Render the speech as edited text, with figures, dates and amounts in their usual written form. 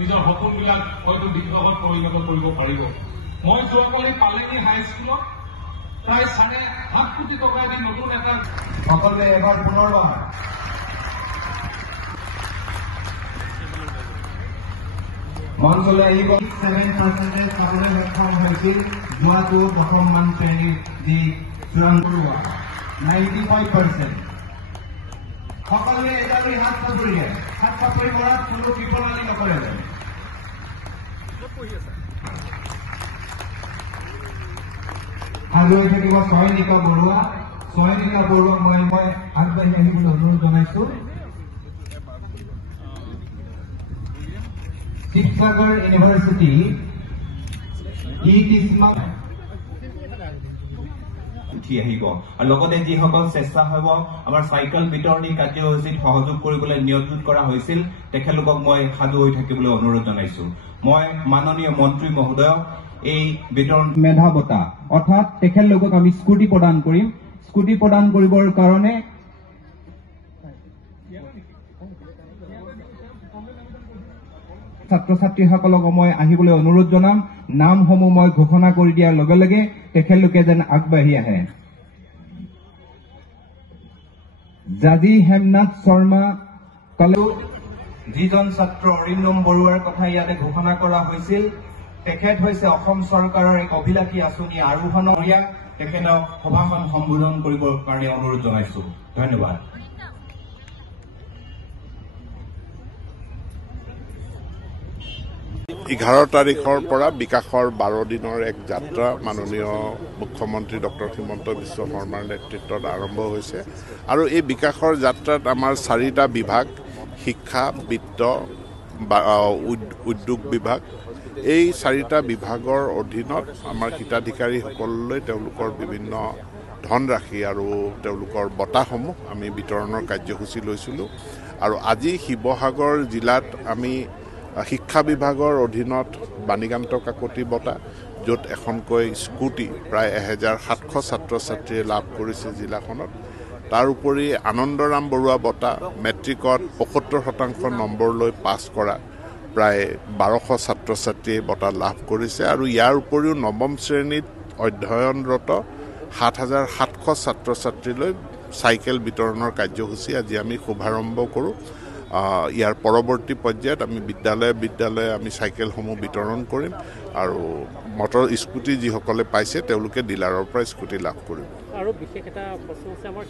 নিজৰ সপোনবিলাক হয়তো বিপ্লৱত পৰিণত কৰিব পাৰিব। মই যোৱাকালি পালেনি হাইস্কুলত প্ৰায় 7.5 কোটি টকা দি নতুন এটা সকলোৱে এবাৰ পুনৰবাৰ মঞ্চলৈ আহিব। 7% পাবলৈ সক্ষম হৈছিল যোৱাটো প্ৰথম মান শ্ৰেণীৰ যি চূড়ান্ত 95%। সকলোৱে এজালি হাত চাপৰি মৰাত কোনো কৃপণালি নকৰে। আগুৱাই থাকিব ছয়নিকা বৰুৱাক মই আগবাঢ়ি আহিবলৈ অনুৰোধ জনাইছো। শিৱসাগৰ ইউনিভাৰ্চিটি উঠি আহিব আৰু লগতে যিসকল স্বেচ্ছাসেৱক আমাৰ চাইকেল বিতৰণী কাৰ্যসূচীত সহযোগ কৰিবলৈ নিয়োজিত কৰা হৈছিল তেখেতলোকক মই সাজু হৈ থাকিবলৈ অনুৰোধ জনাইছো। মই মাননীয় মন্ত্ৰী মহোদয়ক এই বিতৰণ মেধা বঁটা অৰ্থাৎ তেখেতলোকক আমি স্কুটি প্ৰদান কৰিম। স্কুটি প্ৰদান কৰিবৰ কাৰণে ছাত্ৰ ছাত্ৰীসকলক মই আহিবলৈ অনুৰোধ জনাম। নামসমূহ মই ঘোষণা কৰি দিয়াৰ লগে লগে তেখেতলোকে যেন আগবাঢ়ি আহে। জাজি হেমনাথ শৰ্মা যিজন ছাত্ৰ অৰিন্দম বৰুৱাৰ কথা ইয়াতে ঘোষণা কৰা হৈছিল, তেখেত হৈছে অসম চৰকাৰৰ এক অভিলাষী আঁচনি আৰোহণীয়া। তেখেতক সভাখন সম্বোধন কৰিবৰ কাৰণে অনুৰোধ জনাইছো। ধন্যবাদ। 11 তাৰিখৰ পৰা বিকাশৰ 12 দিনৰ এক যাত্ৰা মাননীয় মুখ্যমন্ত্ৰী ডক্টৰ হিমন্ত বিশ্ব শৰ্মাৰ নেতৃত্বত আৰম্ভ হৈছে আৰু এই বিকাশৰ যাত্ৰাত আমাৰ 4টা বিভাগ শিক্ষা, বিত্ত, উদ্যোগ বিভাগ, এই 4টা বিভাগৰ অধীনত আমাৰ হিতাধিকাৰীসকললৈ তেওঁলোকৰ বিভিন্ন ধনৰাশি আৰু তেওঁলোকৰ বঁটাসমূহ আমি বিতৰণৰ কাৰ্যসূচী লৈছিলোঁ। আৰু আজি শিৱসাগৰ জিলাত আমি শিক্ষা বিভাগৰ অধীনত বাণীকান্ত কাকতি বঁটা, য'ত এখনকৈ স্কুটি প্ৰায় 1700 ছাত্ৰ ছাত্ৰীয়ে লাভ কৰিছে জিলাখনত। তাৰ উপৰি আনন্দৰাম বৰুৱা বঁটা, মেট্ৰিকত 75% নম্বৰ লৈ পাছ কৰা প্ৰায় 1200 ছাত্ৰ ছাত্ৰীয়ে বঁটা লাভ কৰিছে। আৰু ইয়াৰ উপৰিও নৱম শ্ৰেণীত অধ্যয়নৰত 7700 ছাত্ৰ ছাত্ৰীলৈ চাইকেল বিতৰণৰ কাৰ্যসূচী আজি আমি শুভাৰম্ভ কৰোঁ। ইয়াৰ পৰৱৰ্তী পৰ্যায়ত আমি বিদ্যালয়ে আমি চাইকেলসমূহ বিতৰণ কৰিম আৰু মটৰ স্কুটি যিসকলে পাইছে তেওঁলোকে ডিলাৰৰ পৰা স্কুটি লাভ কৰিব। আৰু বিশেষ এটা প্ৰশ্ন আছে আমাৰ